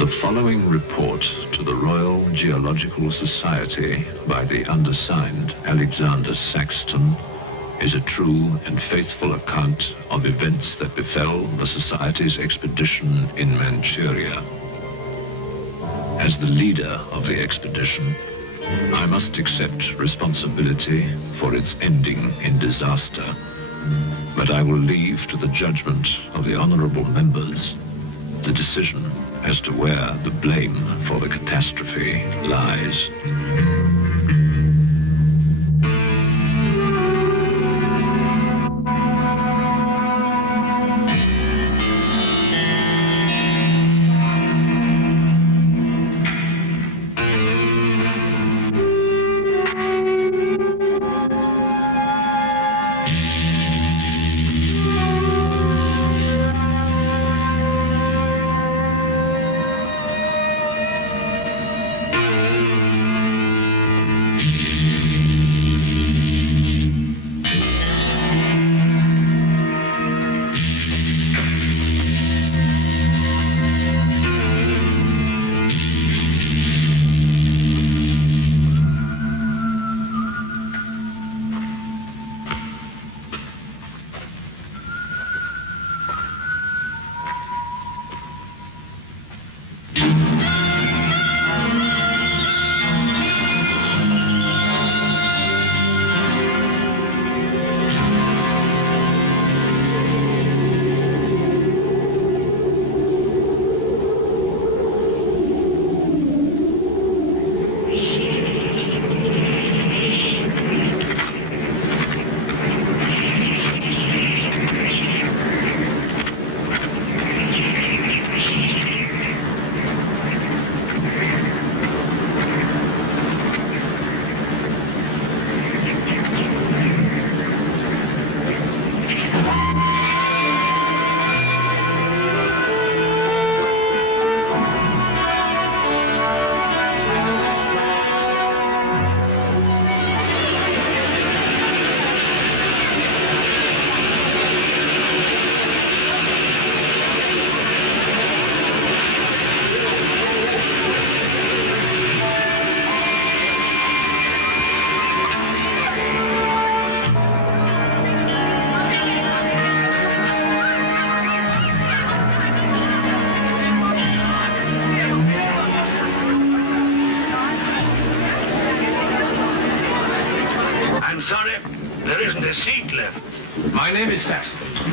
The following report to the Royal Geological Society by the undersigned Alexander Saxton is a true and faithful account of events that befell the Society's expedition in Manchuria. As the leader of the expedition, I must accept responsibility for its ending in disaster, but I will leave to the judgment of the honorable members the decision as to where the blame for the catastrophe lies.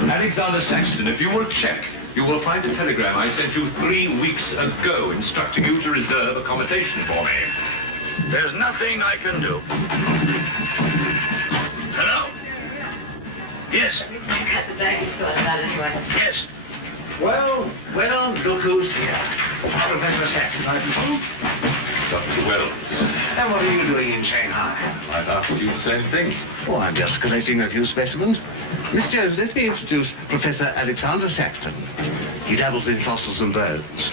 Alexander Saxton, if you will check, you will find a telegram I sent you 3 weeks ago instructing you to reserve accommodation for me. There's nothing I can do. Hello? Yes. Cut the bag so I Yes. Well, look who's here. Professor Saxton, I presume? Dr. Wells. And what are you doing in Shanghai? I've asked you the same thing. Oh, I'm just collecting a few specimens. Miss Jones, let me introduce Professor Alexander Saxton. He dabbles in fossils and bones.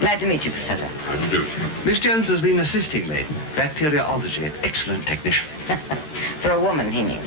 Glad to meet you, Professor. How do you do? Miss Jones has been assisting me. Bacteriology, excellent technician. For a woman, he means.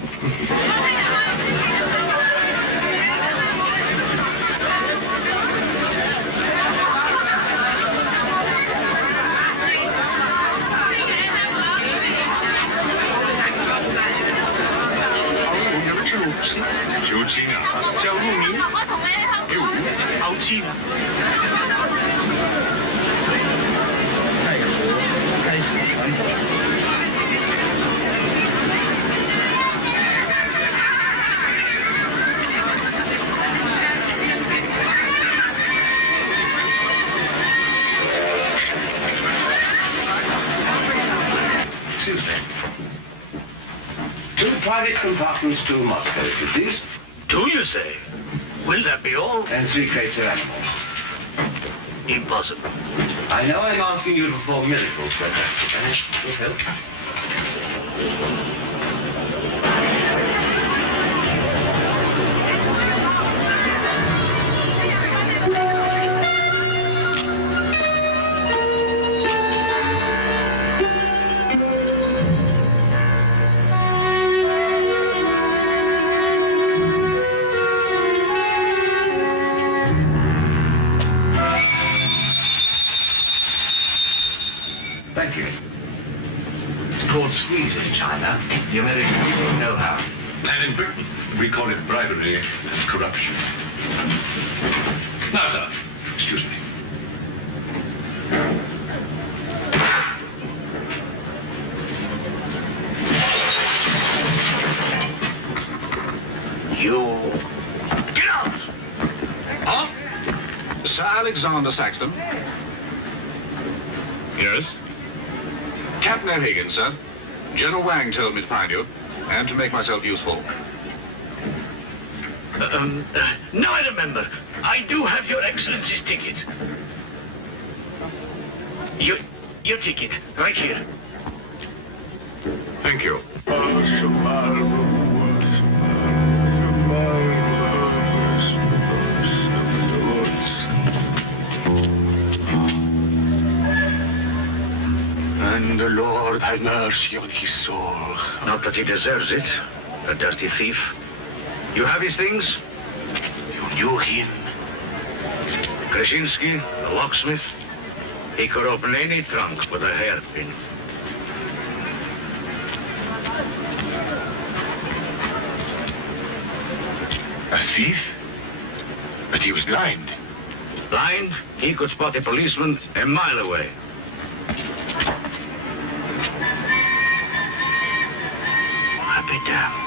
Excuse me. 2 private compartments to Moscow, please. Do you say? Will that be all? And 3 crates of animals. Impossible. I know I'm asking you to perform miracles, but that will help. The American people know how. And in Britain, we call it bribery and corruption. Now, sir, excuse me. You... Get out! Huh? Sir Alexander Saxton? Yes? Captain O'Higgins, sir. General Wang told me to find you, and to make myself useful. Now I remember. I do have your Excellency's ticket. Your ticket, right here. Thank you. And the Lord have mercy on his soul. Not that he deserves it, a dirty thief. You have his things? You knew him? Krasinski, the locksmith. He could open any trunk with a hairpin. A thief? But he was blind. Blind, he could spot a policeman a mile away. I'll be damned.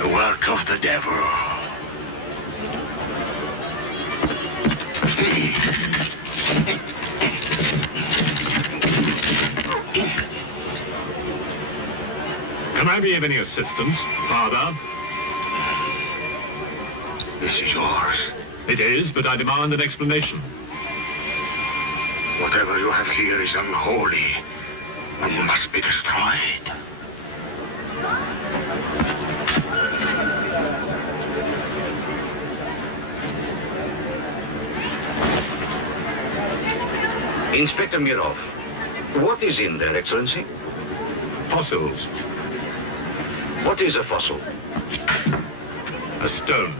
The work of the devil. Can I be of any assistance, Father? This is yours. It is, but I demand an explanation. Whatever you have here is unholy and must be destroyed. Inspector Mirov, what is in there, Excellency? Fossils. What is a fossil? A stone.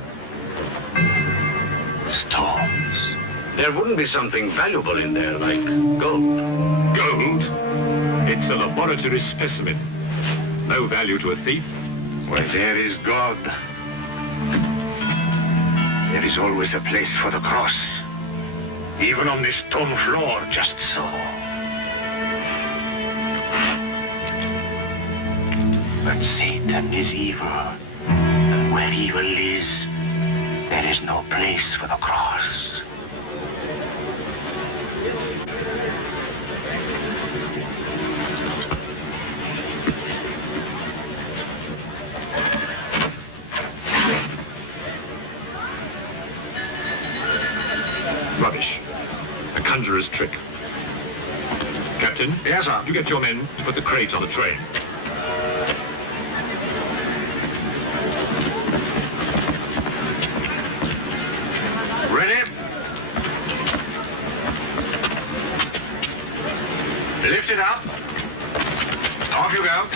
Stones. There wouldn't be something valuable in there, like gold. Gold? It's a laboratory specimen. No value to a thief. Where there is God, there is always a place for the cross. Even on this stone floor, just so. But Satan is evil. And where evil is, there is no place for the cross. Rubbish. A conjurer's trick. Captain? Yes, sir. You get your men to put the crate on the train. Ready? Lift it up. Off you go.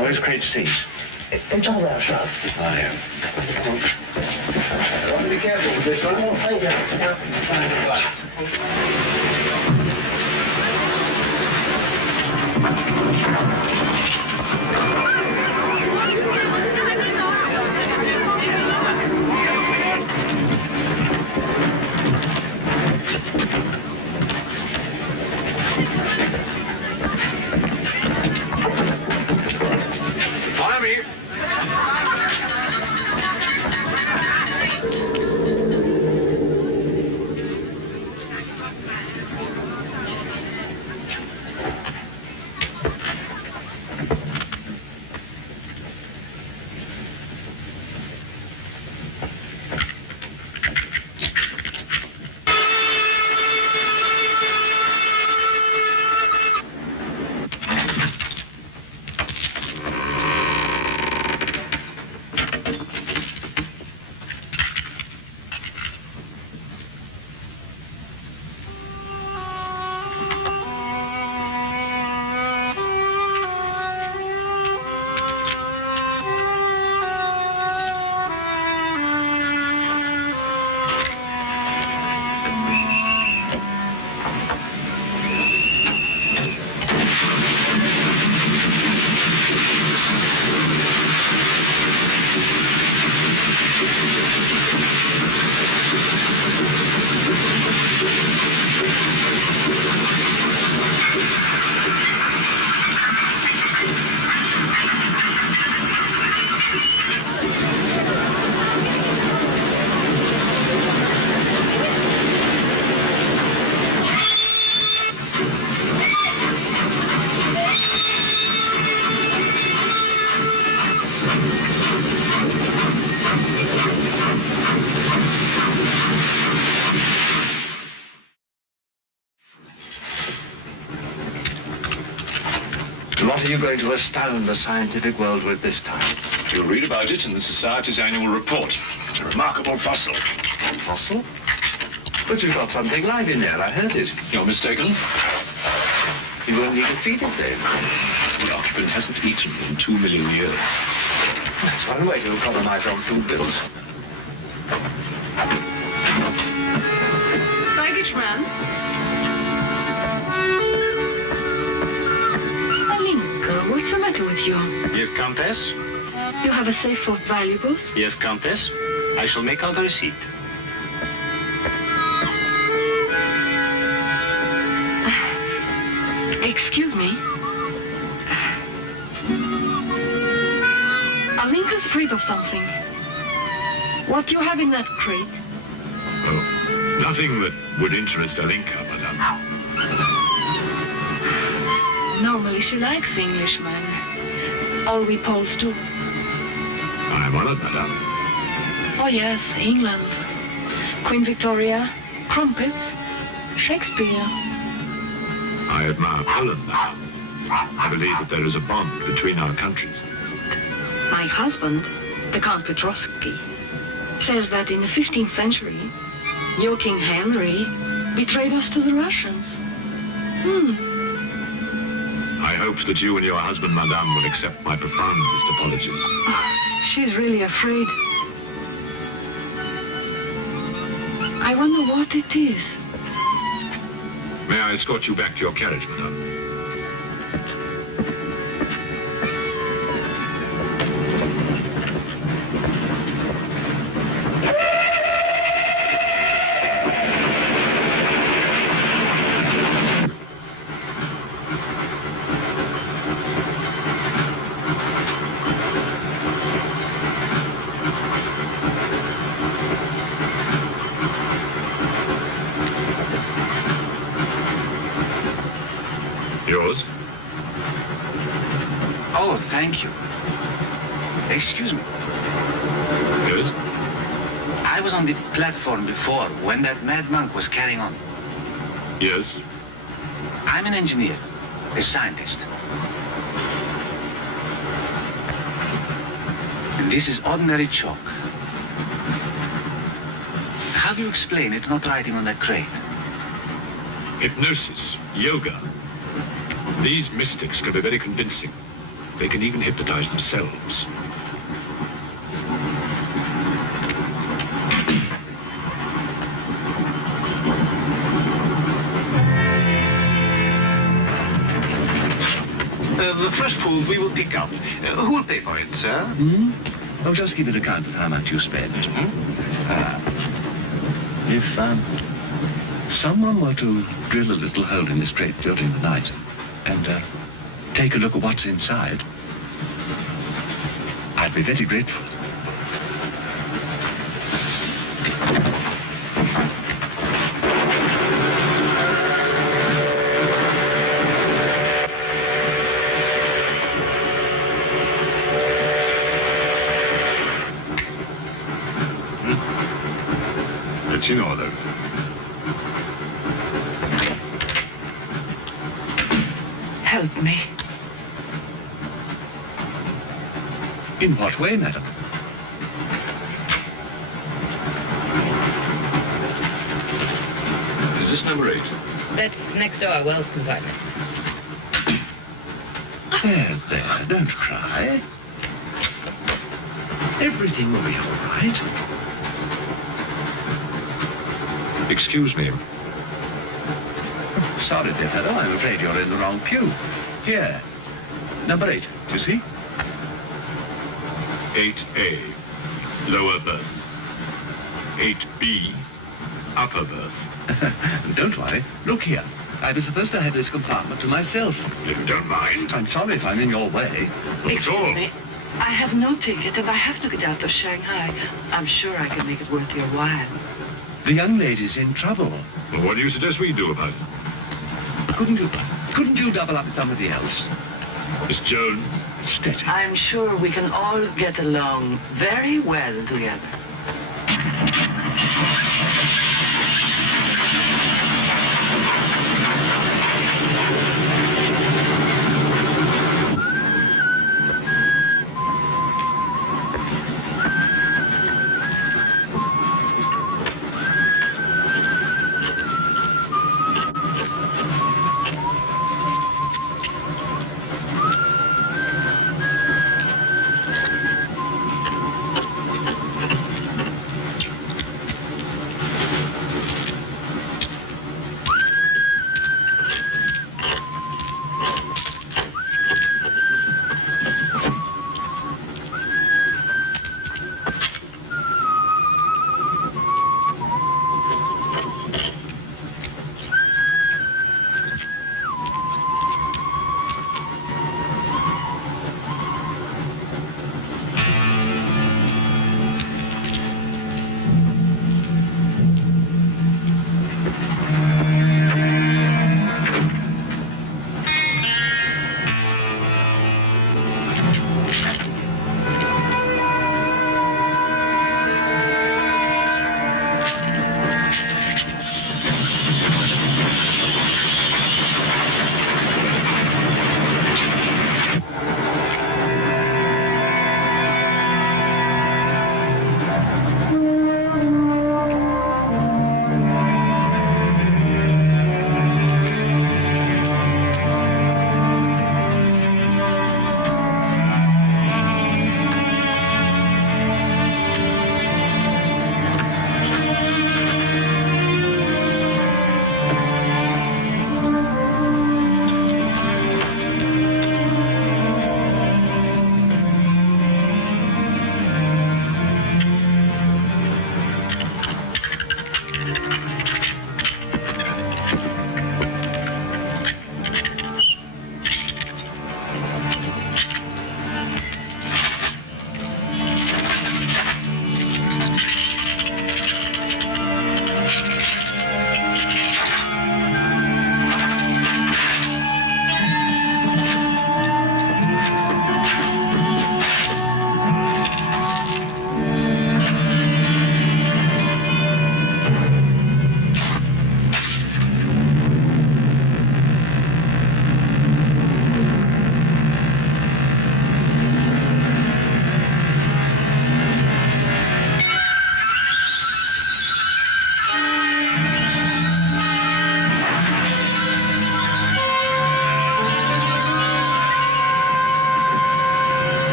Where's crate C? It's all there, sir. I am. Be careful with this one. Oh, thank you. Follow me. what are you going to astound the scientific world with this time? You'll read about it in the Society's annual report. It's a remarkable fossil. Fossil? But you've got something live in there, I heard it. You're mistaken. You won't need to feed it then. The occupant hasn't eaten in 2 million years. That's one way to economize on food bills. Baggage man. Alinka, what's the matter with you? Yes, Countess? You have a safe full of valuables? Yes, Countess. I shall make out a receipt. Excuse me. Alinka's afraid of something. What do you have in that crate? Oh, nothing that would interest Alinka, madame. Normally she likes Englishmen. All we Poles do. I'm honored, madame. Oh yes, England. Queen Victoria, crumpets, Shakespeare. I admire Poland, madame. I believe that there is a bond between our countries. My husband, the Count Petrovski, says that in the 15th century, your King Henry betrayed us to the Russians. I hope that you and your husband, madame, will accept my profoundest apologies. Oh, she's really afraid. I wonder what it is. May I escort you back to your carriage, madame? Yours? Oh, thank you. Excuse me. Yes? I was on the platform before when that mad monk was carrying on. Yes? I'm an engineer, a scientist. And this is ordinary chalk. How do you explain it's not writing on that crate? Hypnosis, yoga. These mystics can be very convincing. They can even hypnotize themselves. The fresh food we will pick up. Who will pay for it, sir? Oh, just keep an account of how much you spend. If someone were to drill a little hole in this crate during the night and take a look at what's inside, I'd be very grateful. It's in order. Help me. In what way, madam? Is this number 8? That's next door, Wells compartment. There, don't cry. Everything will be all right. Excuse me. Sorry, dear fellow, I'm afraid you're in the wrong pew. Here, number 8, do you see? 8A, lower berth. 8B, upper berth. Don't worry. Look here. I was supposed to have this compartment to myself. If you don't mind. I'm sorry if I'm in your way. Not at all. Excuse me. I have no ticket and I have to get out of Shanghai. I'm sure I can make it worth your while. The young lady's in trouble. Well, what do you suggest we do about it? Couldn't you double up with somebody else? Miss Jones? Steady. I'm sure we can all get along very well together.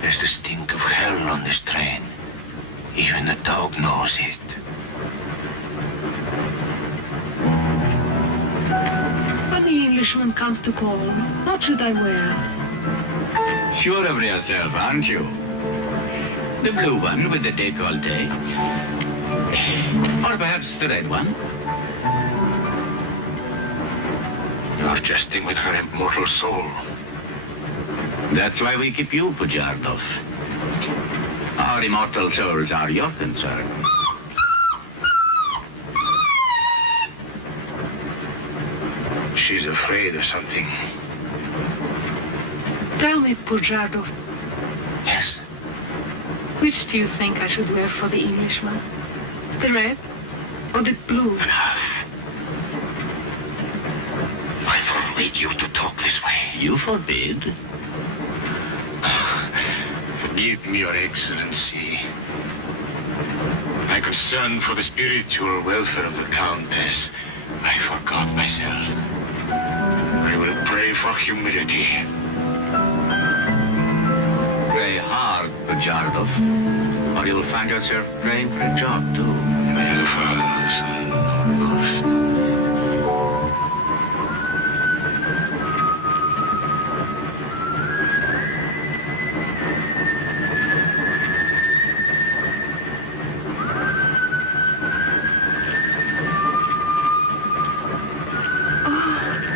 There's the stink of hell on this train. Even the dog knows it. When the Englishman comes to call, what should I wear? Sure of yourself, aren't you? The blue one with the décolleté. Or perhaps the red one. You're jesting with her immortal soul. That's why we keep you, Pujardov. Our immortal souls are your concern. She's afraid of something. Tell me, Pujardov, Yes. which do you think I should wear for the Englishman? The red or the blue? Enough. I forbid you to talk this way. You forbid? Forgive me, Your Excellency. My concern for the spiritual welfare of the Countess, I forgot myself. I will pray for humility. Pray hard, Pujardov, or you'll find yourself praying for a job, too. May the Father, Son, Holy Ghost.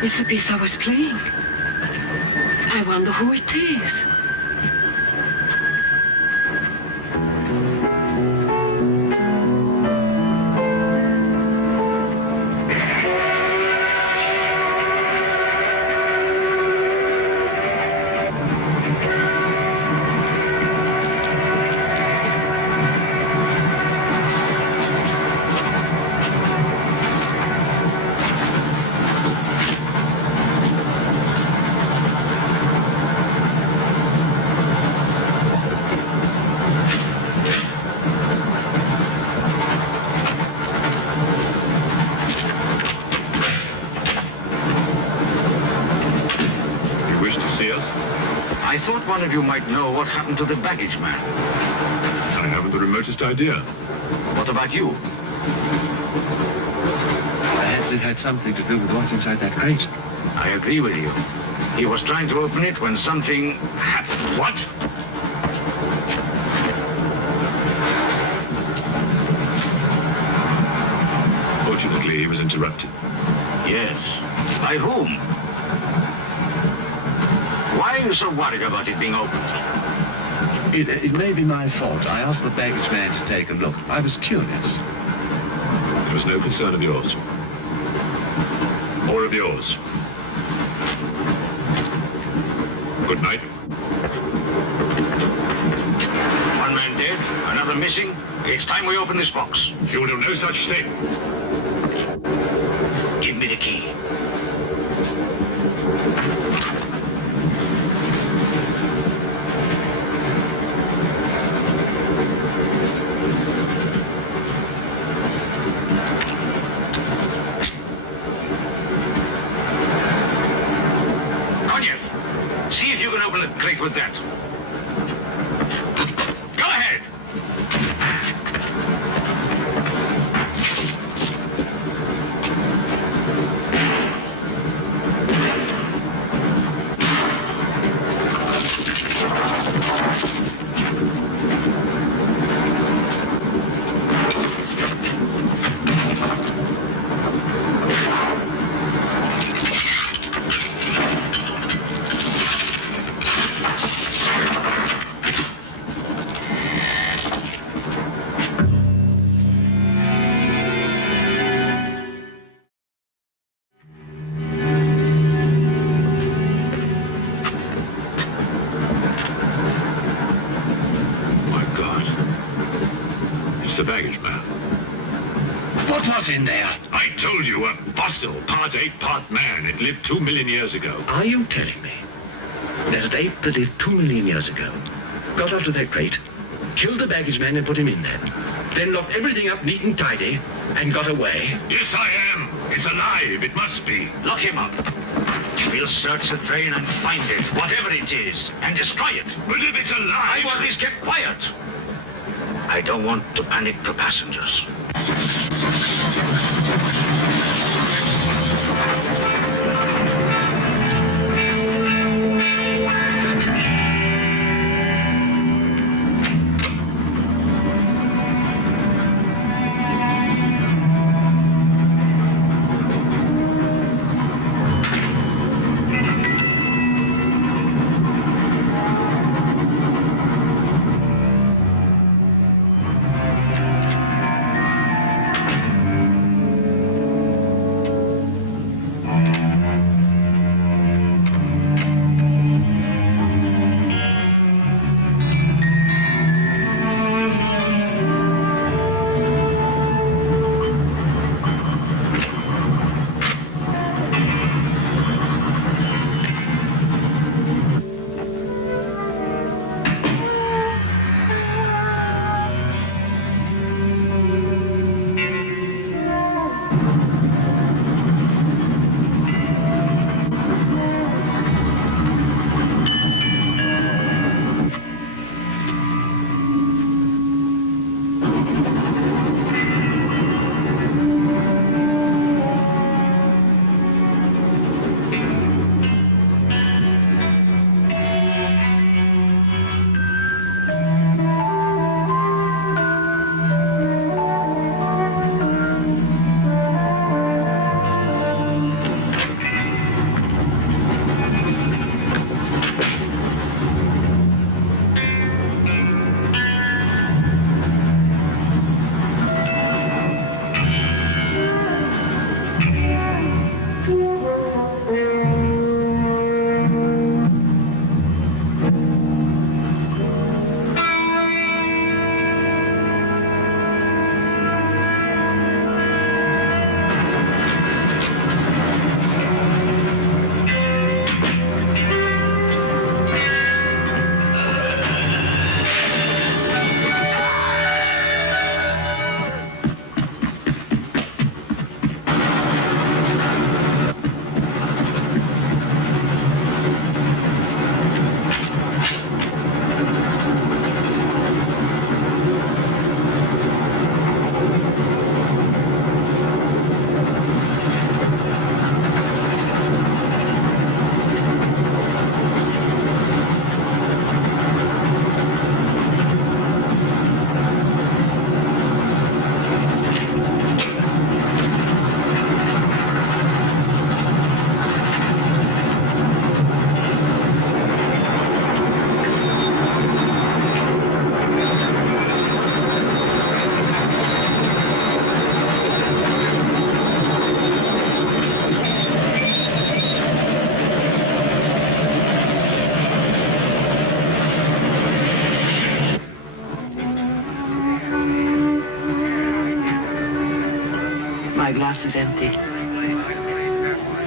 It's the piece I was playing. I wonder who it is. One of you might know what happened to the baggage man. I haven't the remotest idea. What about you? Perhaps it had something to do with what's inside that crate. I agree with you. He was trying to open it when something happened. What? Fortunately, he was interrupted. Yes. By whom? Why are you so worried about it being opened? It may be my fault. I asked the baggage man to take a look. I was curious. It was no concern of yours. Or of yours. Good night. One man dead, another missing. It's time we open this box. You'll do no such thing. Give me the key. open the crate with that. Go ahead. The baggage man. What was in there? I told you, a fossil, part ape, part man. It lived 2 million years ago. Are you telling me that an ape that lived 2 million years ago got out of that crate, killed the baggage man and put him in there, then locked everything up neat and tidy and got away? Yes, I am. It's alive. It must be. Lock him up. We'll search the train and find it, whatever it is, and destroy it. But if it's alive... I want this kept quiet. I don't want to panic the passengers. glass is empty.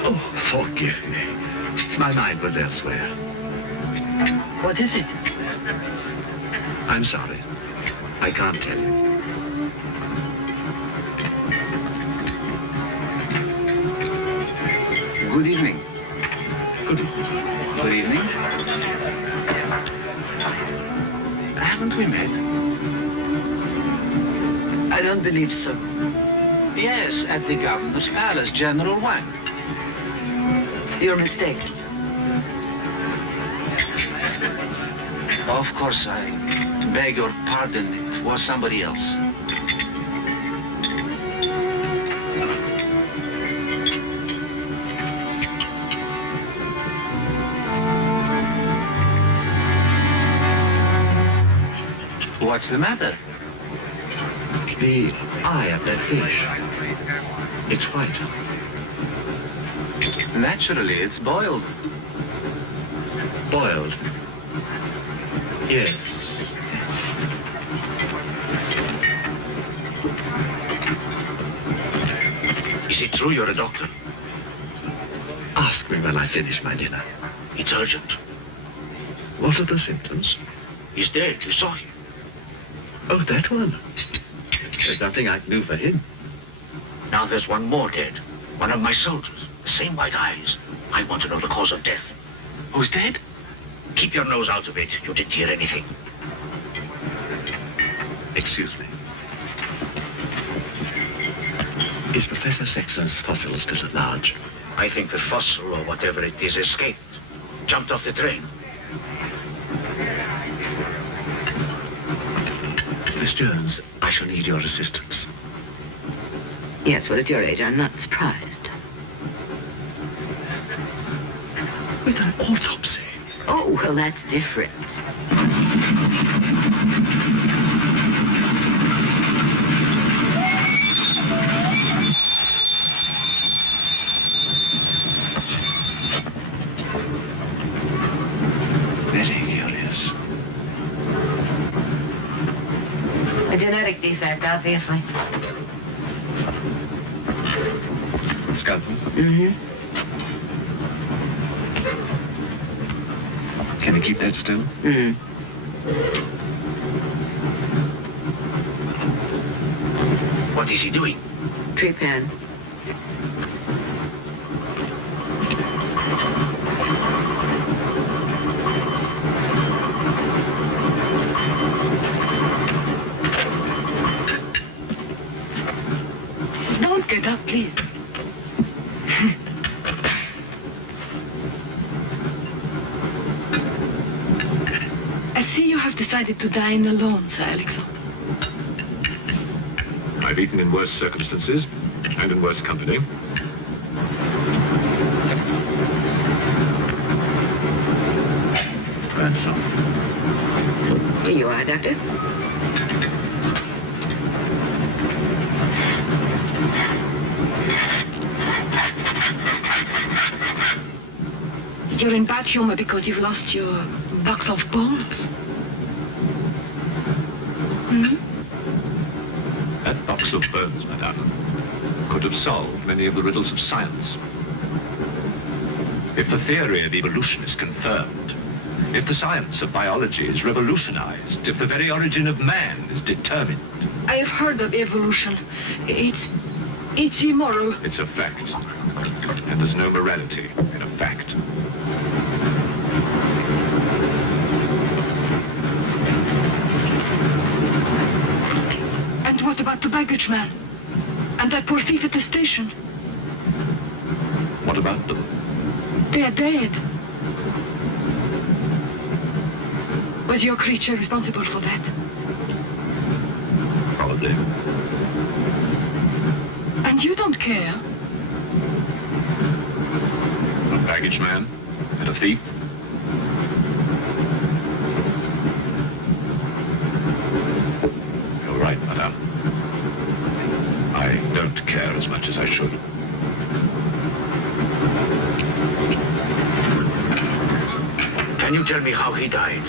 Oh, forgive me. My mind was elsewhere. What is it? I'm sorry. I can't tell you. Good evening. Good evening. Good evening. Haven't we met? I don't believe so. Yes, at the governor's palace, General Wang. You're mistaken. Of course, I beg your pardon. It was somebody else. What's the matter? The eye of that fish. It's white. Naturally, it's boiled. Boiled. Yes. Is it true you're a doctor? Ask me when I finish my dinner. It's urgent. What are the symptoms? He's dead. You saw him. Oh, that one. There's nothing I can do for him. Now there's one more dead. One of my soldiers. The same white eyes. I want to know the cause of death. Who's dead? Keep your nose out of it. You didn't hear anything. Excuse me. Is Professor Saxton's fossil still at large? I think the fossil, or whatever it is, escaped. Jumped off the train. Miss Jones, I shall need your assistance. Yes, well, at your age, I'm not surprised. With an autopsy? Oh, well, that's different. Very curious. A genetic defect, obviously. Scalpel? Mm-hmm. Can you keep that still? Mm-hmm. What is he doing? Trepan. Don't get up, please. I see you have decided to dine alone, Sir Alexander. I've eaten in worse circumstances and in worse company. Grandson. Here you are, Doctor. You're in bad humor because you've lost your box of bones. Hmm? That box of bones, madame, could have solved many of the riddles of science. If the theory of evolution is confirmed, if the science of biology is revolutionized, if the very origin of man is determined. I have heard of evolution. It's immoral. It's a fact. And there's no morality in a fact. And what about the baggage man? And that poor thief at the station? What about them? They're dead. Was your creature responsible for that? Probably. And you don't care? A baggage man and a thief? You're right, madame. I don't care as much as I should. Can you tell me how he died?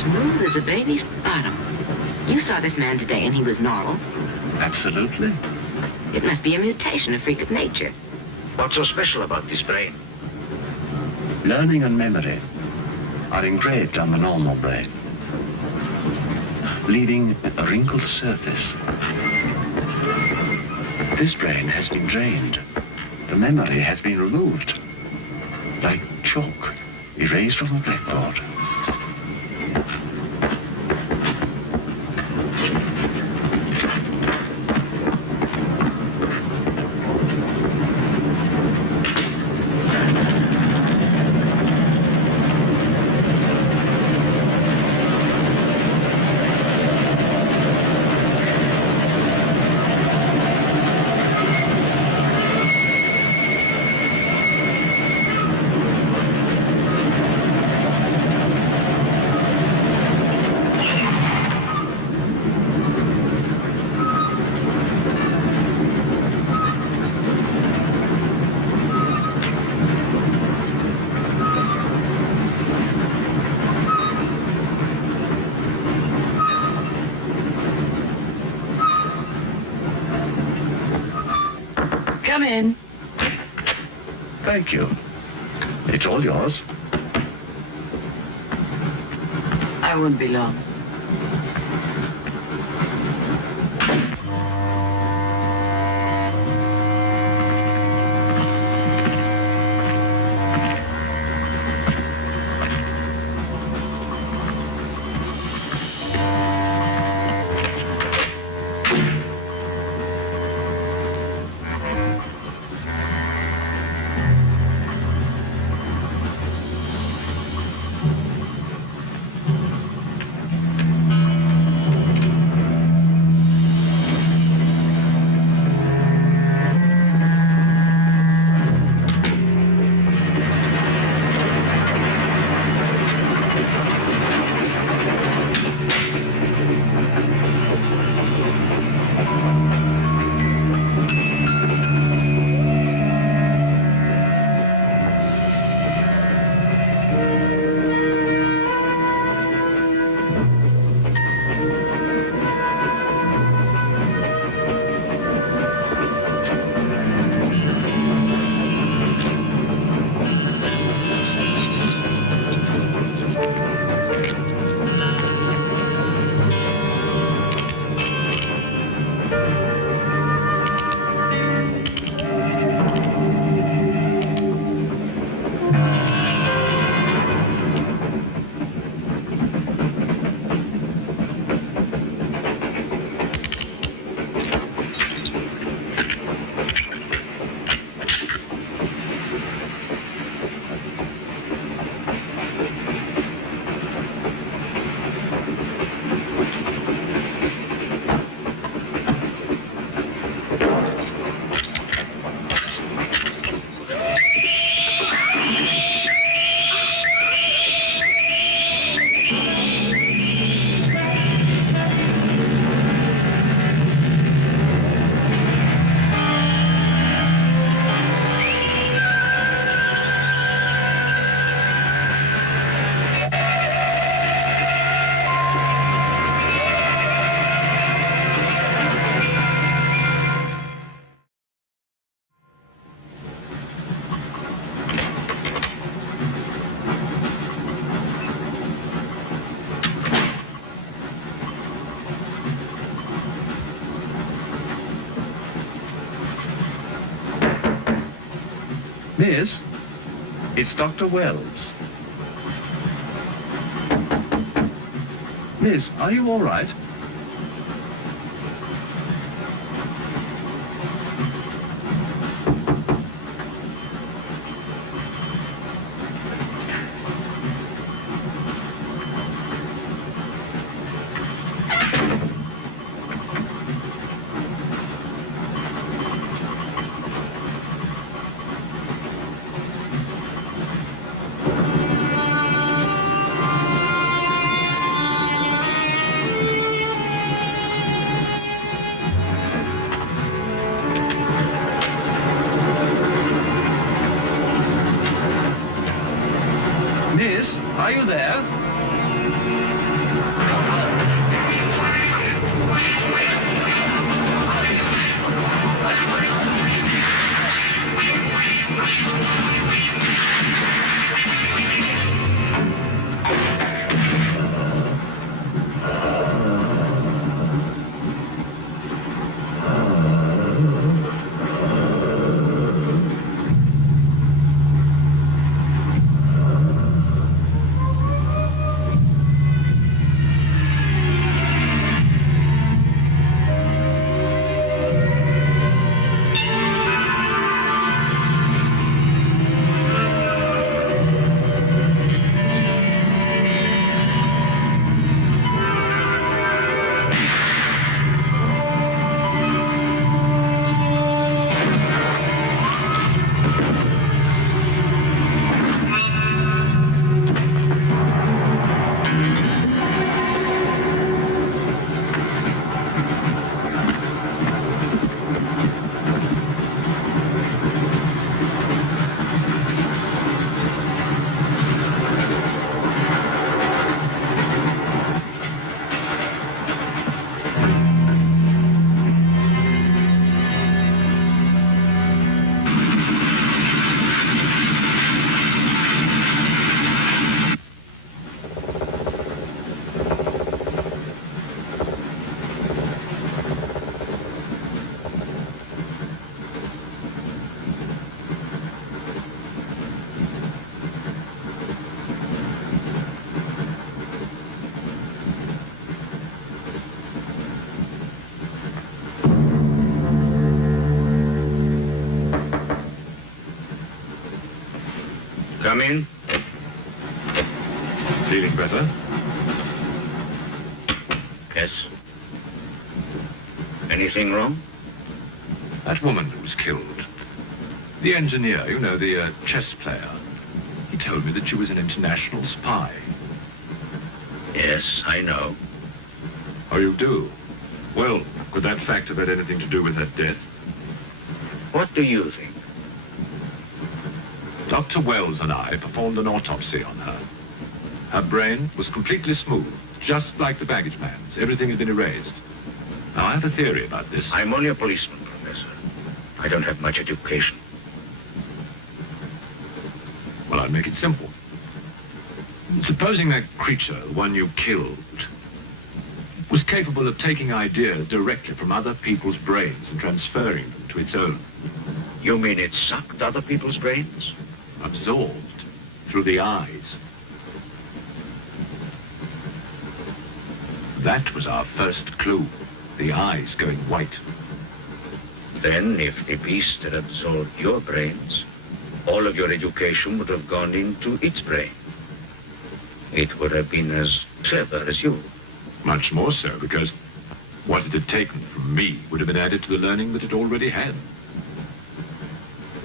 Smooth as a baby's bottom. You saw this man today and he was normal. Absolutely. It must be a mutation, a freak of nature. What's so special about this brain? Learning and memory are engraved on the normal brain, leaving a wrinkled surface. This brain has been drained. The memory has been removed. Like chalk, erased from a blackboard. Come in. Thank you. It's all yours. I won't be long. Miss, it's Dr. Wells. Miss, are you all right? Are you there? Come in. Feeling better? Yes. Anything wrong? That woman who was killed. The engineer, you know, the chess player. He told me that she was an international spy. Yes, I know. Oh, you do? Well, could that fact have had anything to do with her death? What do you think? Dr. Wells and I performed an autopsy on her. Her brain was completely smooth, just like the baggage man's. Everything had been erased. Now, I have a theory about this. I'm only a policeman, Professor. I don't have much education. Well, I'll make it simple. Supposing that creature, the one you killed, was capable of taking ideas directly from other people's brains and transferring them to its own. You mean it sucked other people's brains? Absorbed through the eyes. That was our first clue. The eyes going white. Then, if the beast had absorbed your brains, all of your education would have gone into its brain. It would have been as clever as you. Much more so, because what it had taken from me would have been added to the learning that it already had.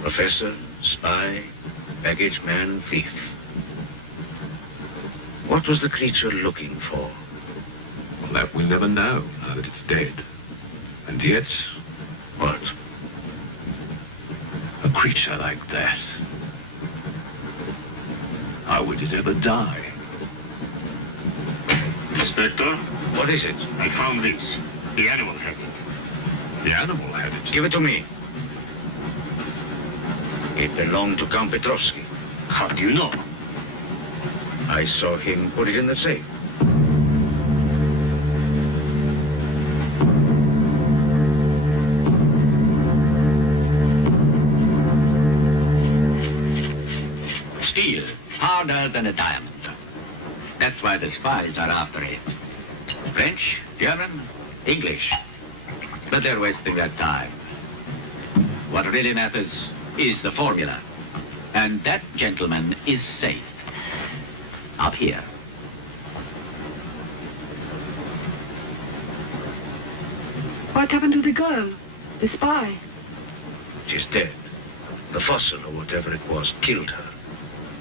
Professor, spy, baggage man, thief. What was the creature looking for? Well, that we'll never know, now that it's dead. And yet... What? A creature like that. How would it ever die? Inspector? What is it? I found this. The animal had it. The animal had it? Give it to me. It belonged to Count Petrovski. How do you know? I saw him put it in the safe. Steel, harder than a diamond. That's why the spies are after it. French, German, English. But they're wasting their time. What really matters is the formula. And that gentleman is safe. Up here. What happened to the girl? The spy? She's dead. The fossil, or whatever it was, killed her.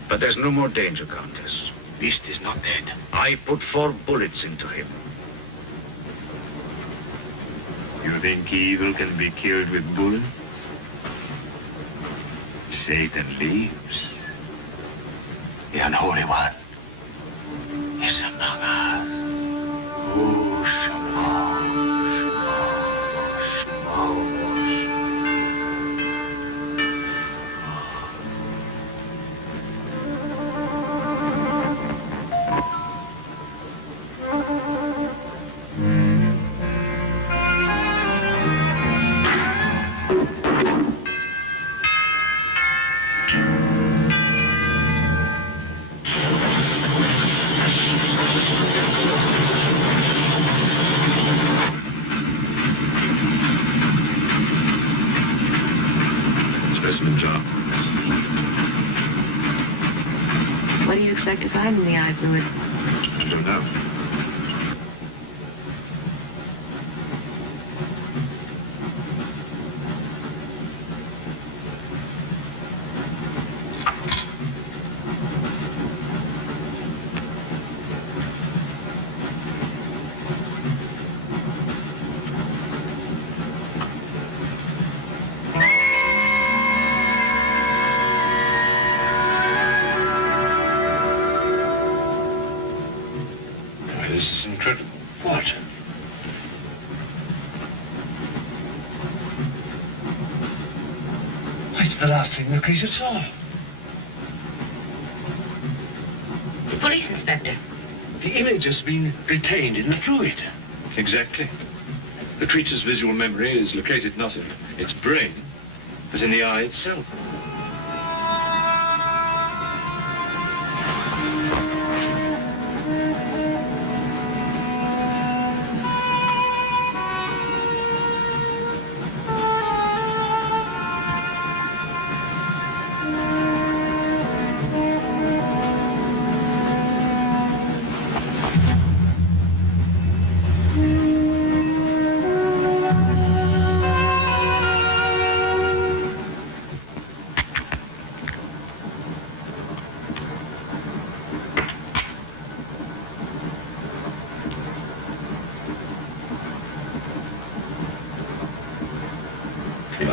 But there's no more danger, Countess. Beast is not dead. I put 4 bullets into him. You think evil can be killed with bullets? Satan lives. The unholy one is among us. Oh, Shema, Shema, What do you expect to find in the eye fluid? I don't know. This is incredible. What? It's the last thing the creature saw. The police inspector. The image has been retained in the fluid. Exactly. The creature's visual memory is located not in its brain, but in the eye itself.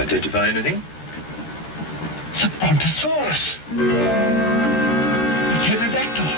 identify anything? It's a Brontosaurus. A pterodactyl.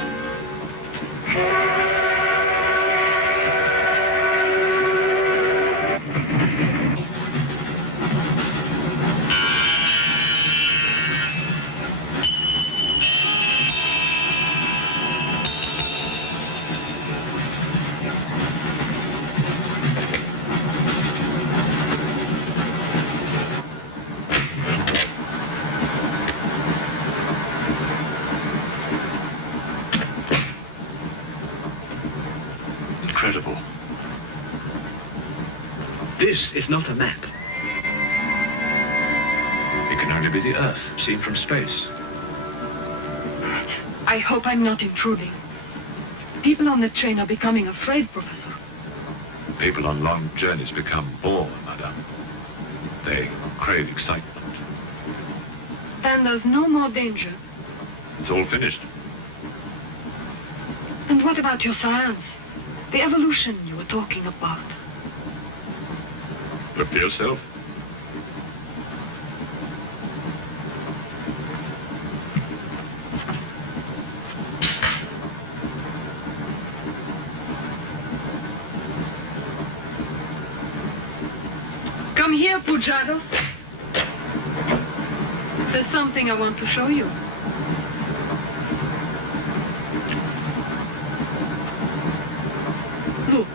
Incredible. This is not a map. It can only be the Earth, seen from space. I hope I'm not intruding. People on the train are becoming afraid, Professor. People on long journeys become bored, madame. They crave excitement. Then there's no more danger. It's all finished. And what about your science? The evolution you were talking about? Look for yourself. Come here, Pujardov. There's something I want to show you. Look.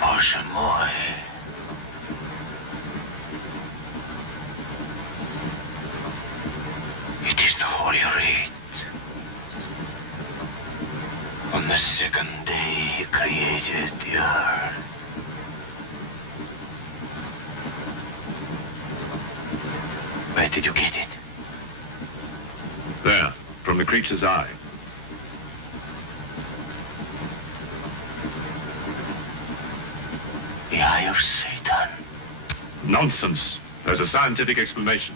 Боже мой. It is the Holy Reitti. On the second day he created the earth. Where did you get it? There, from the creature's eye. The eye of Satan. Nonsense. There's a scientific explanation.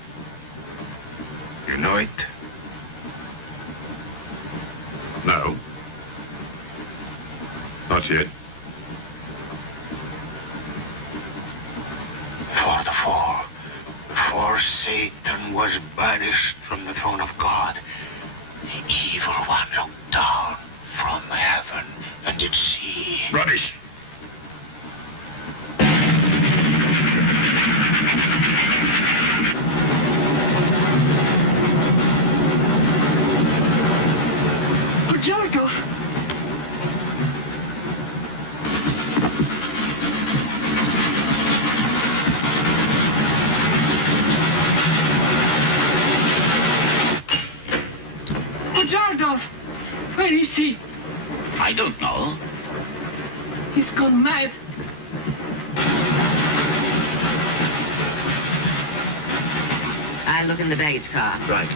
You know it? No. Not yet. For the fall. Before Satan was banished from the throne of God, the evil one looked down from heaven and did see... Rubbish! Pujardov! Pujardov! Where is he? I don't know. He's gone mad. I'll look in the baggage car. Right.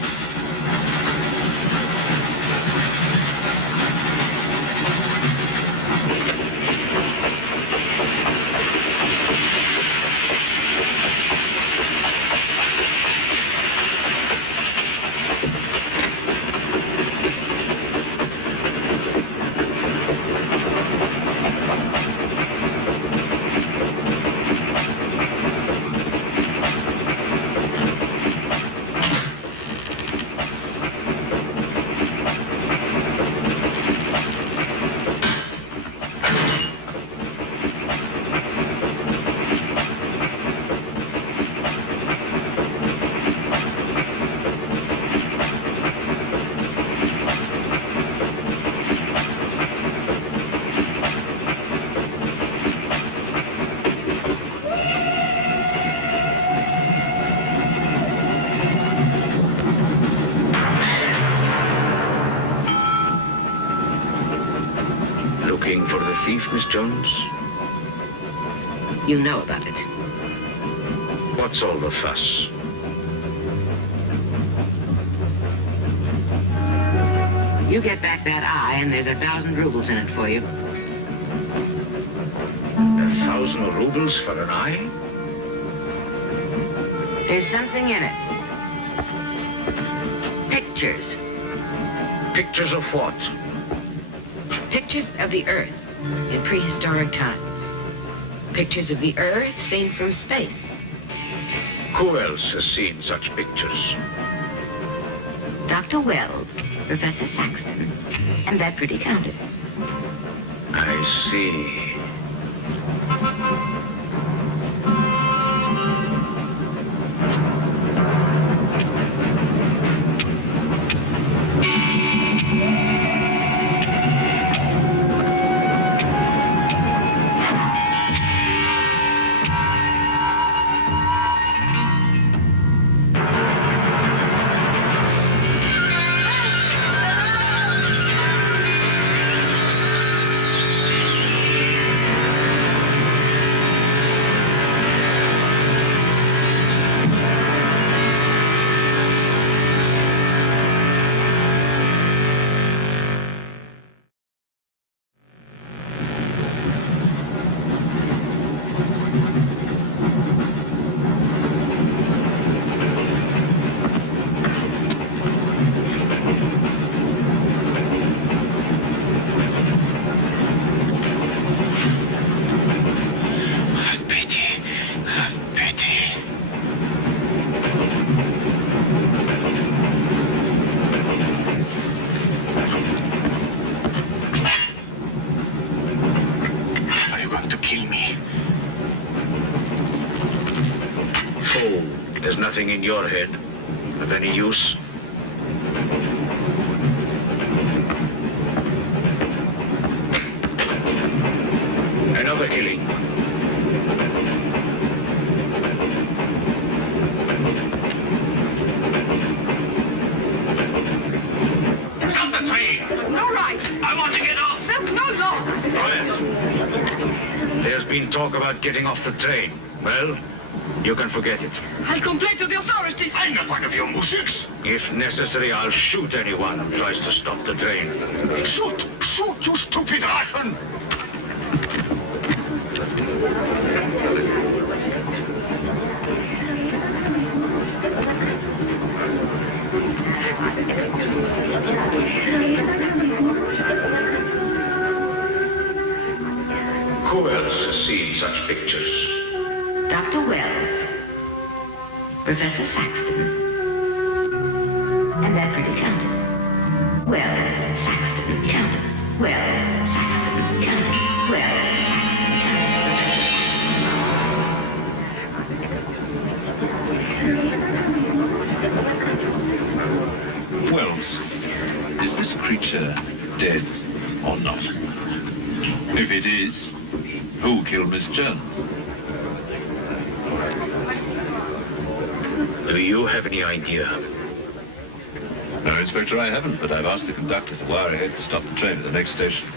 Looking for the thief, Miss Jones? You know about it. What's all the fuss? You get back that eye, and there's 1,000 rubles in it for you. 1,000 rubles for an eye? There's something in it. Pictures. Pictures of what? Pictures of the Earth in prehistoric times. Pictures of the Earth seen from space. Who else has seen such pictures? Dr. Wells, Professor Saxton, and that pretty Countess. I see. In your head of any use? Another killing. Stop the train! No right! I want to get off! There's no law! Quiet. There's been talk about getting off the train. Well, you can forget it. I'll complain to the authorities. I'm not one of your musics. If necessary, I'll shoot anyone who tries to stop the train. Shoot! Shoot, you stupid Russian! Who else has seen such pictures? Dr. Wells, Professor Saxton, and that pretty Countess. Wells, Saxton, Countess. Wells, Saxton, Countess. Wells, Saxton, Countess. Wells, is this creature dead or not? If it is, who killed Miss Jones? Do you have any idea? No, Inspector, I haven't, but I've asked the conductor to wire ahead to stop the train at the next station.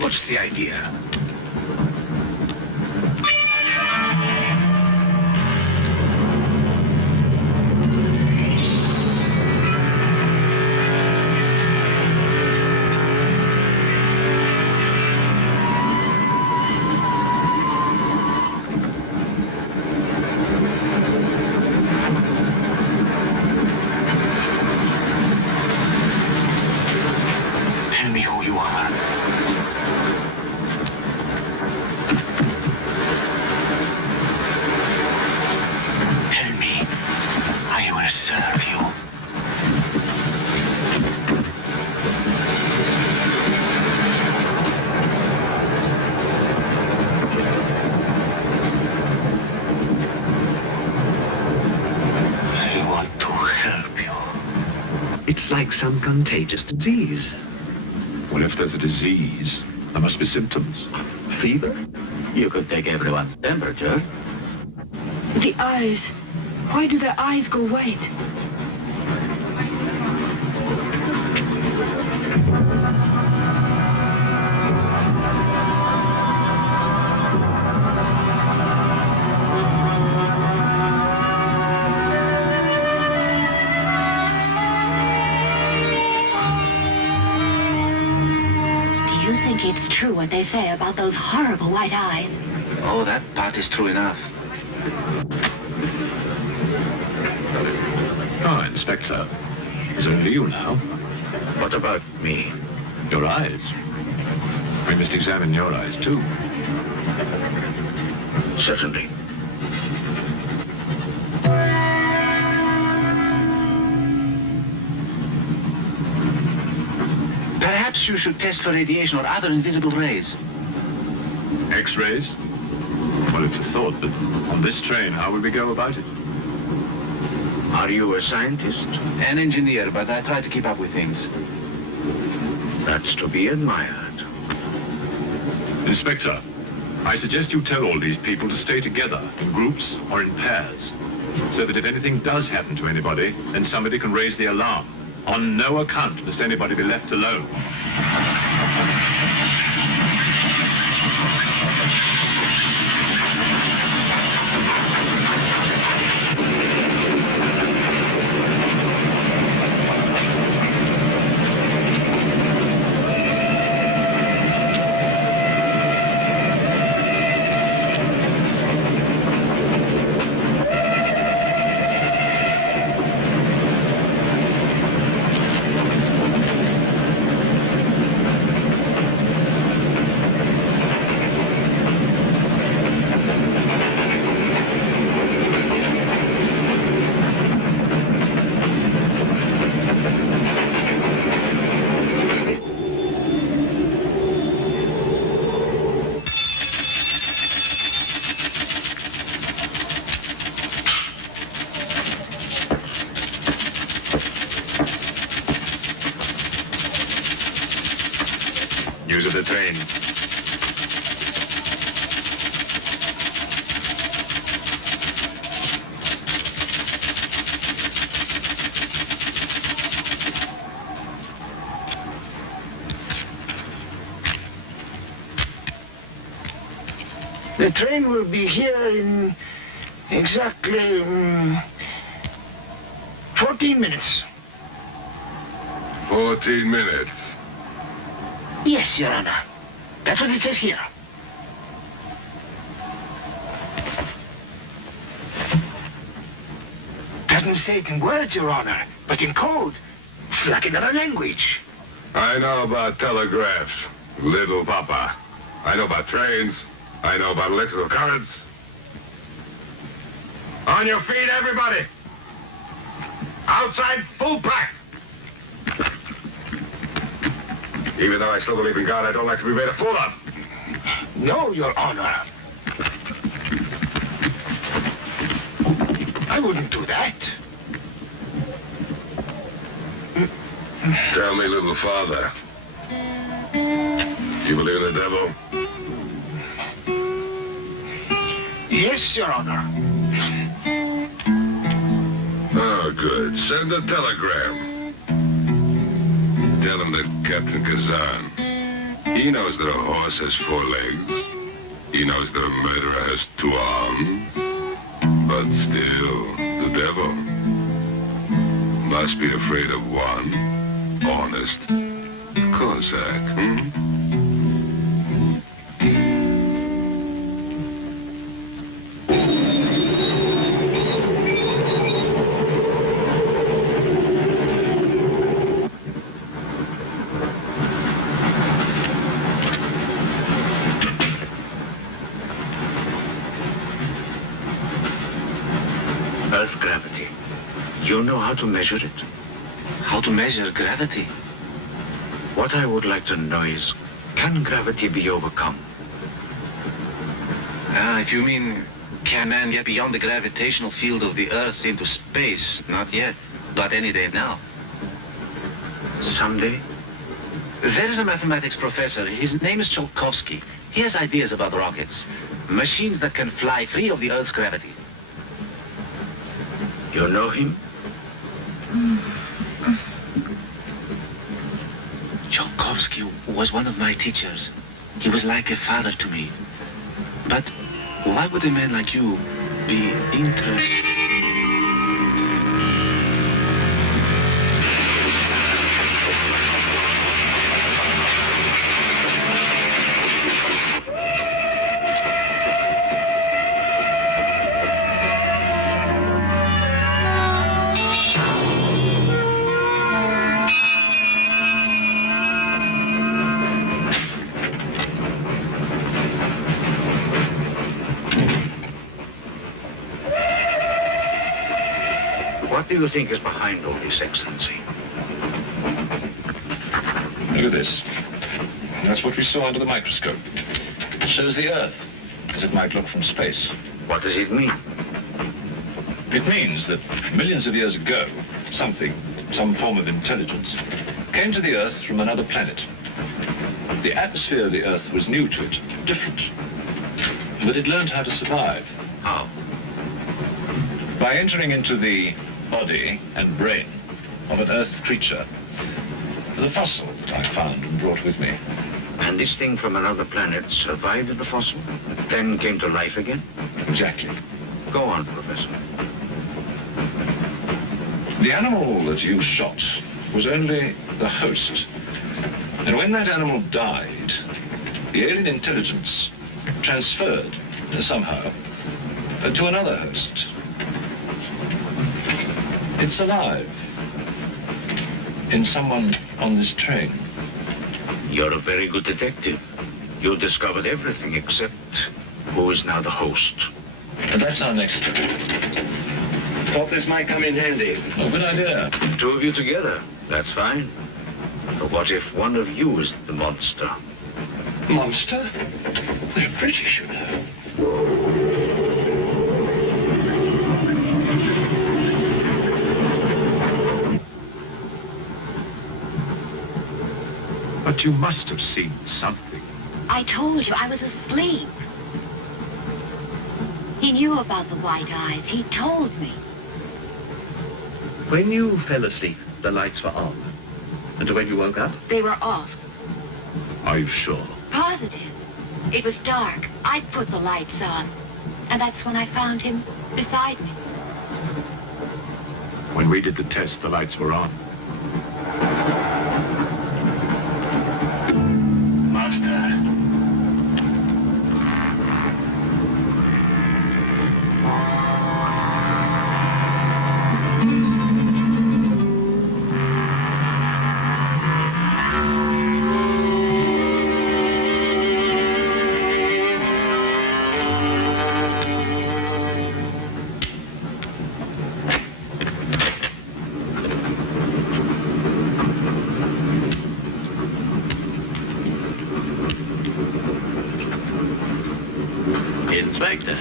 What's the idea? Like some contagious disease. Well, if there's a disease, there must be symptoms. Fever? You could take everyone's temperature. The eyes. Why do their eyes go white? true what they say about those horrible white eyes. Oh, that part is true enough. Oh, Inspector. It's only you now. What about me? Your eyes. We must examine your eyes, too. Certainly. Perhaps you should test for radiation or other invisible rays. X-rays? Well, it's a thought, but on this train, how will we go about it? Are you a scientist? An engineer, but I try to keep up with things. That's to be admired. Inspector, I suggest you tell all these people to stay together, in groups or in pairs, so that if anything does happen to anybody, then somebody can raise the alarm. On no account must anybody be left alone. Use of the train. The train will be here in exactly 14 minutes. 14 minutes. Yes, Your Honor. That's what it says here. Doesn't say it in words, Your Honor, but in code. It's like another language. I know about telegraphs, little papa. I know about trains. I know about electrical currents. On your feet, everybody. Outside, full pack. Even though I still believe in God, I don't like to be made a fool of. No, Your Honor. I wouldn't do that. Tell me, little father. You believe in the devil? Yes, Your Honor. Oh, good. Send a telegram. Tell him that Captain Kazan, he knows that a horse has 4 legs. He knows that a murderer has 2 arms. But still, the devil must be afraid of one honest Cossack. Earth gravity. You know how to measure it? How to measure gravity? What I would like to know is, can gravity be overcome? If you mean, can man get beyond the gravitational field of the Earth into space? Not yet, but any day now. Someday? There is a mathematics professor. His name is Tchaikovsky. He has ideas about rockets. Machines that can fly free of the Earth's gravity. You know him? Tchaikovsky was one of my teachers. He was like a father to me. But why would a man like you be interested? What do you think is behind all this, Excellency? Look at this. That's what we saw under the microscope. It shows the Earth, as it might look from space. What does it mean? It means that millions of years ago, some form of intelligence, came to the Earth from another planet. The atmosphere of the Earth was new to it, different. But it learned how to survive. How? By entering into the body and brain of an Earth creature, the fossil that I found and brought with me. And this thing from another planet survived the fossil, then came to life again? Exactly. Go on, Professor. The animal that you shot was only the host. And when that animal died, the alien intelligence transferred somehow to another host. It's alive in someone on this train. You're a very good detective. You discovered everything except who is now the host. And that's our next step. Thought this might come in handy. Oh, good idea. Two of you together, that's fine. But what if one of you is the monster? Monster? They're British, you know. But you must have seen something. I told you, I was asleep. He knew about the white eyes. He told me. When you fell asleep, the lights were on. And when you woke up? They were off. Are you sure? Positive. It was dark. I put the lights on. And that's when I found him beside me. When we did the test, the lights were on. Monster. Inspector.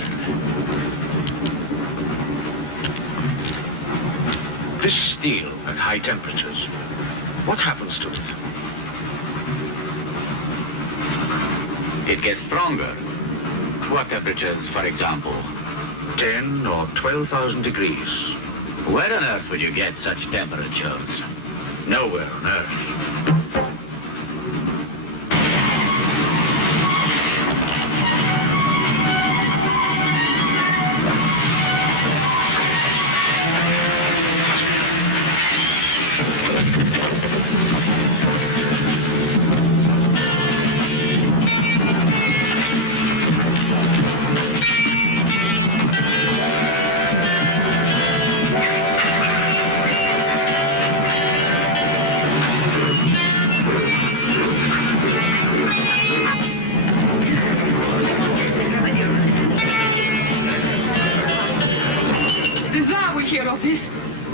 This steel at high temperatures, what happens to it? It gets stronger. What temperatures, for example? 10 or 12,000 degrees. Where on earth would you get such temperatures? Nowhere on Earth.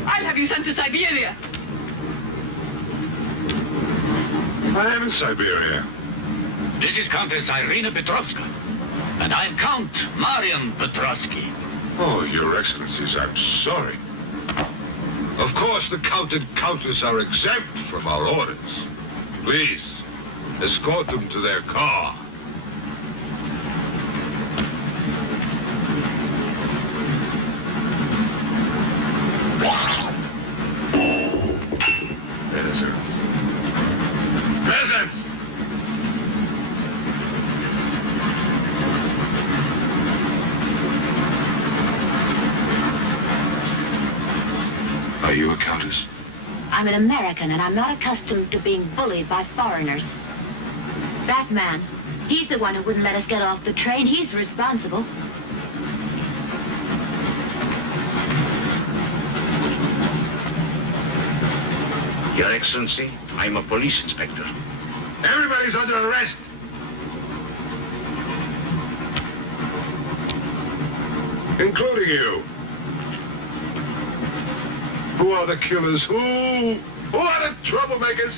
I'll have you sent to Siberia. I am in Siberia. This is Countess Irina Petrovska. And I'm Count Marian Petrovski. Oh, Your Excellencies, I'm sorry. Of course, the Count and Countess are exempt from our orders. Please, escort them to their car. Peasants. Peasants! Are you a countess? I'm an American, and I'm not accustomed to being bullied by foreigners. That man, he's the one who wouldn't let us get off the train. He's responsible. Your Excellency, I'm a police inspector. Everybody's under arrest. Including you. Who are the killers? Who are the troublemakers?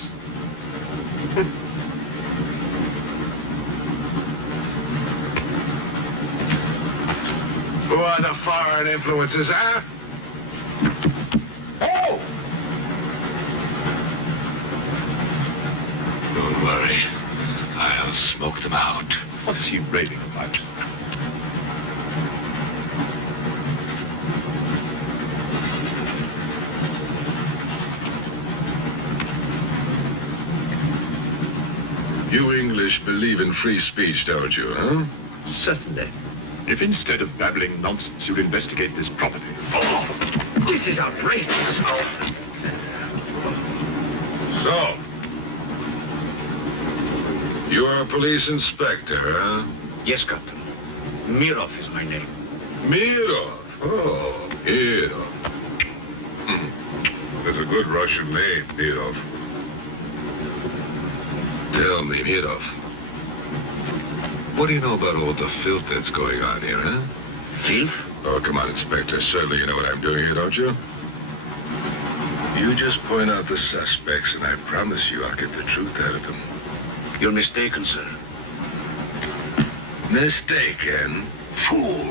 Who are the foreign influences, huh? Oh! Don't worry. I'll smoke them out. What is he raving about? You English believe in free speech, don't you, huh? Certainly. If instead of babbling nonsense, you'd investigate this property. Oh, this is outrageous. So, you're a police inspector, huh? Yes, Captain. Mirov is my name. Mirov? Oh, Mirov. That's a good Russian name, Mirov. Tell me, Mirov, what do you know about all the filth that's going on here, huh? Filth? Oh, come on, Inspector. Certainly you know what I'm doing here, don't you? You just point out the suspects, and I promise you I'll get the truth out of them. You're mistaken, sir. Mistaken? Fool!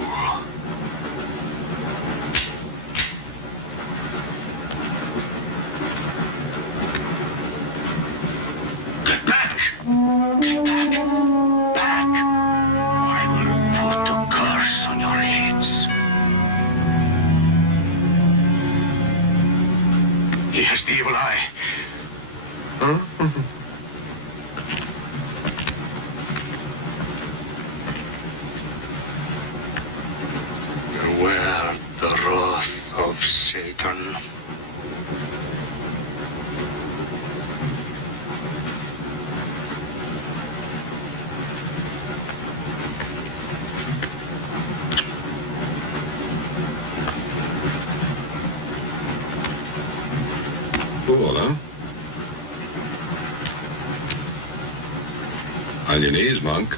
Get back! Get back! Back! I will put the curse on your heads. He has the evil eye. Huh? Beware the wrath of Satan. Cool, huh? On your knees, monk.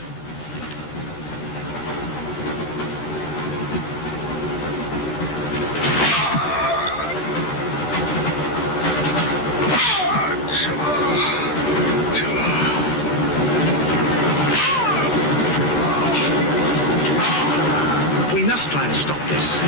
We must try to stop this.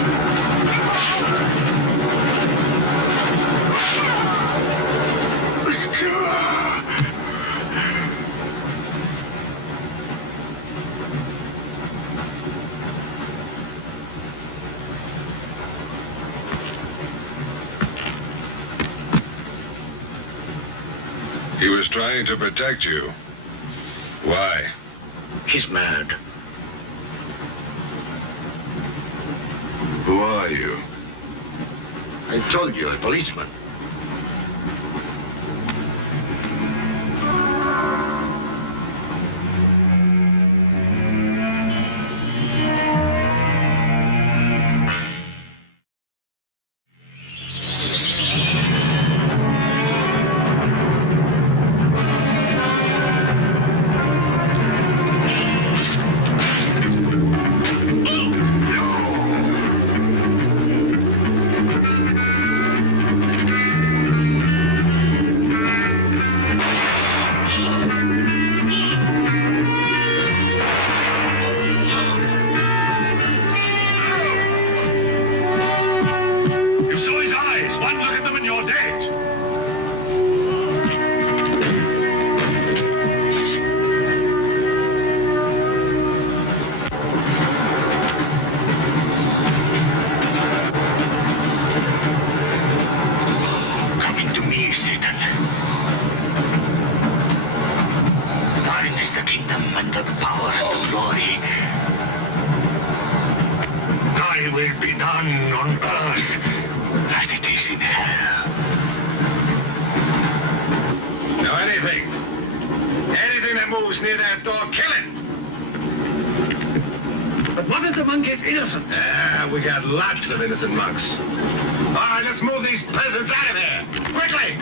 He was trying to protect you. Why? He's mad. Who are you? I told you, a policeman. We got lots of innocent monks. All right, let's move these peasants out of here. Quickly!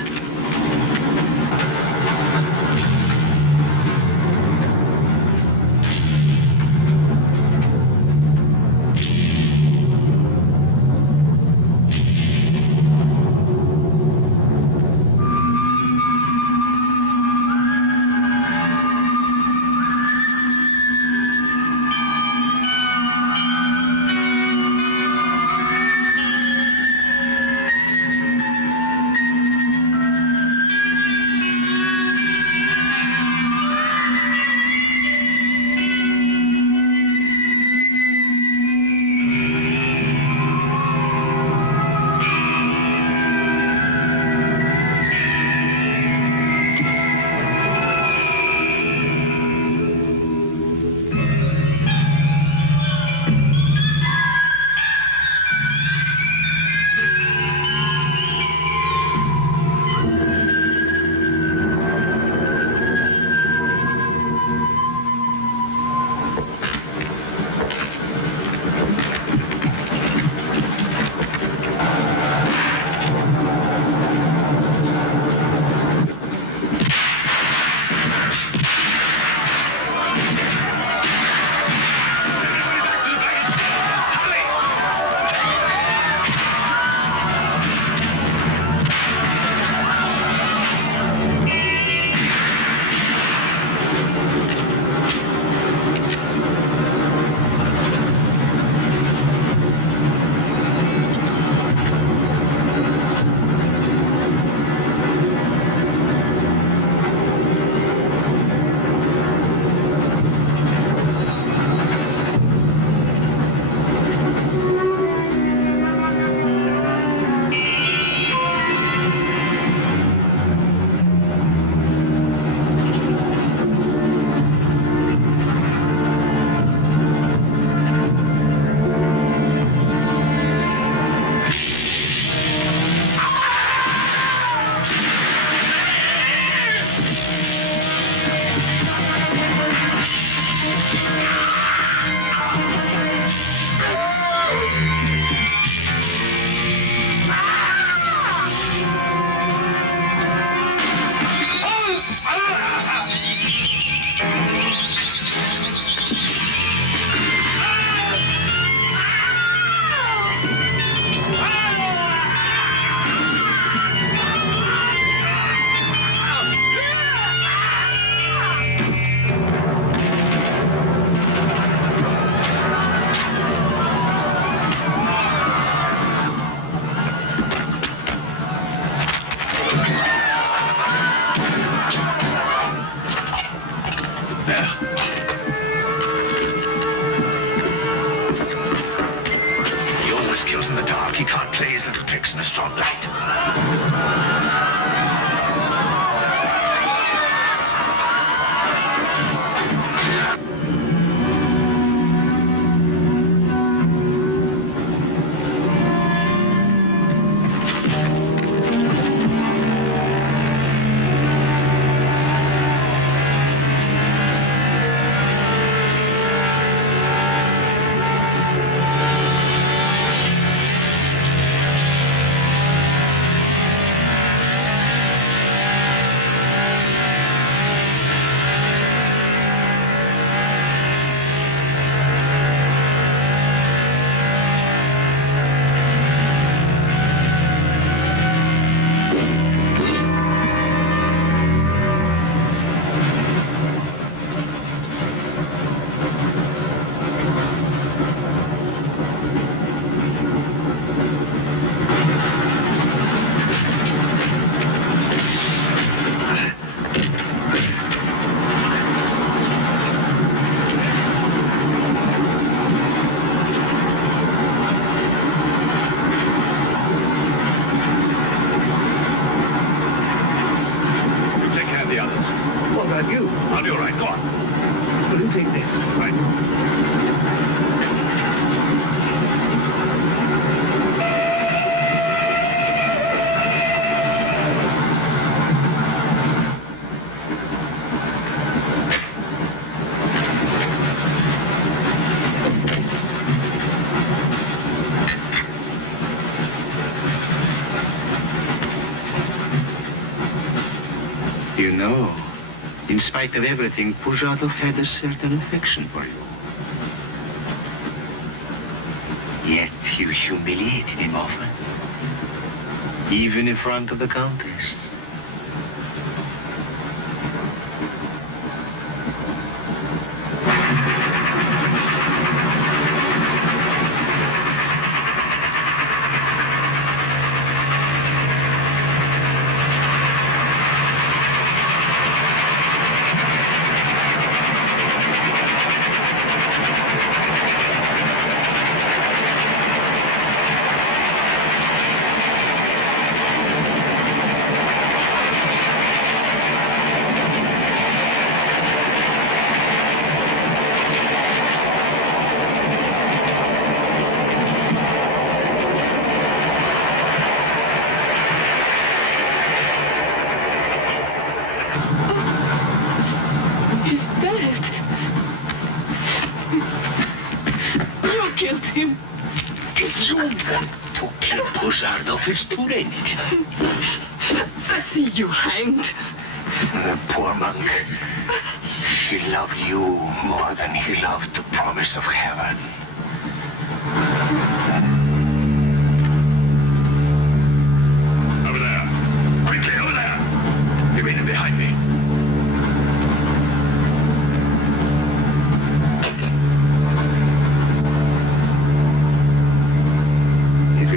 Look, he can't play his little tricks in a strong light. You know, in spite of everything, Pujardov had a certain affection for you. Yet you humiliated him often, even in front of the Countess. It's too late. I see you hanged. The poor monk. He loved you more than he loved the promise of heaven. Over there. Quickly, over there. Irina, behind me.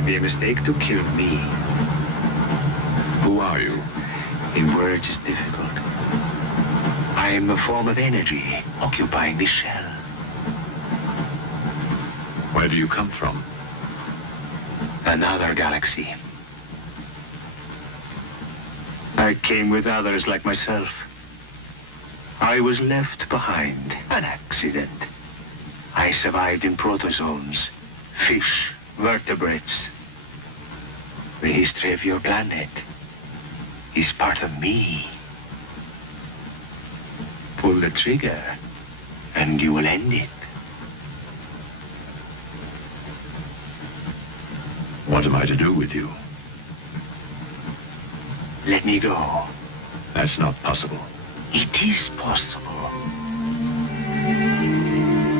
Be a mistake to kill me. Who are you? In words, it's difficult. I am a form of energy occupying this shell. Where do you come from? Another galaxy. I came with others like myself. I was left behind. An accident. I survived in protozoans, fish, vertebrates. The history of your planet is part of me. Pull the trigger, and you will end it. What am I to do with you? Let me go. That's not possible. It is possible.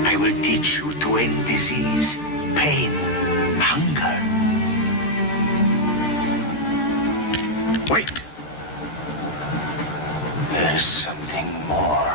I will teach you to end disease, pain, hunger. Wait. There's something more.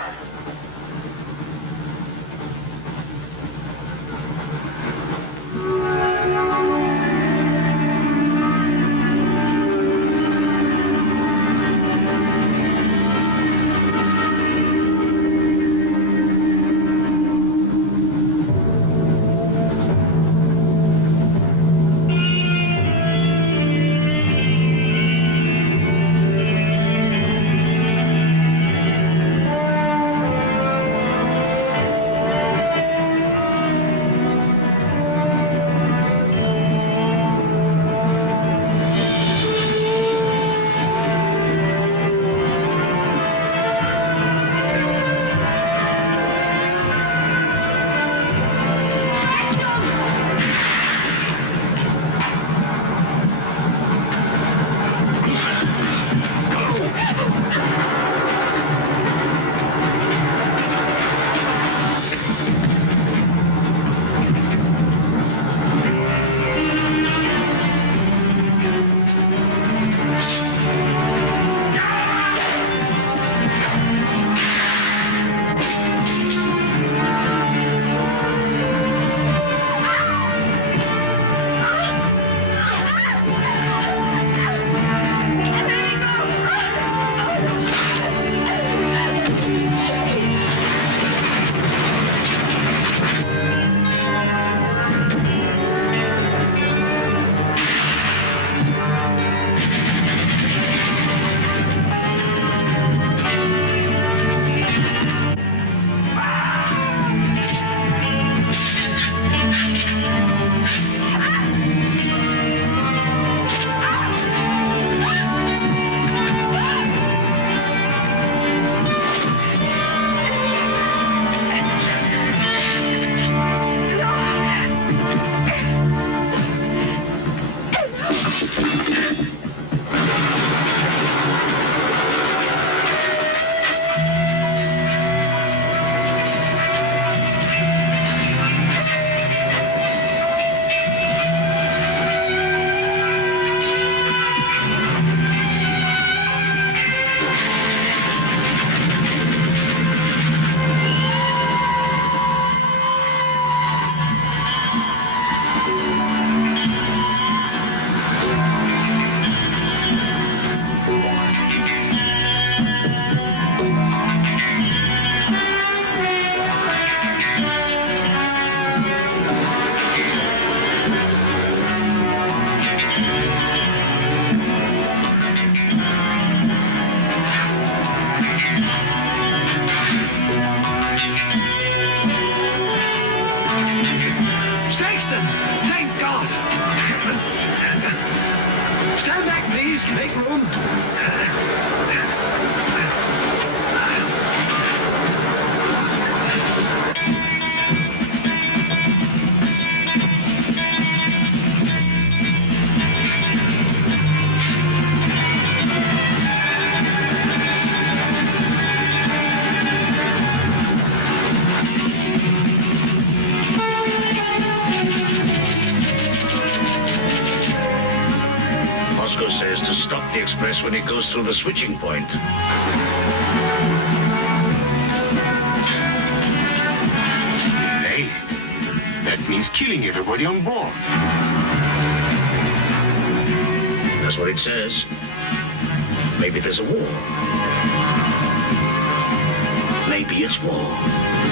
Make room. Says to stop the express when it goes through the switching point. Hey, that means killing everybody on board. That's what it says. Maybe there's a war. Maybe it's war.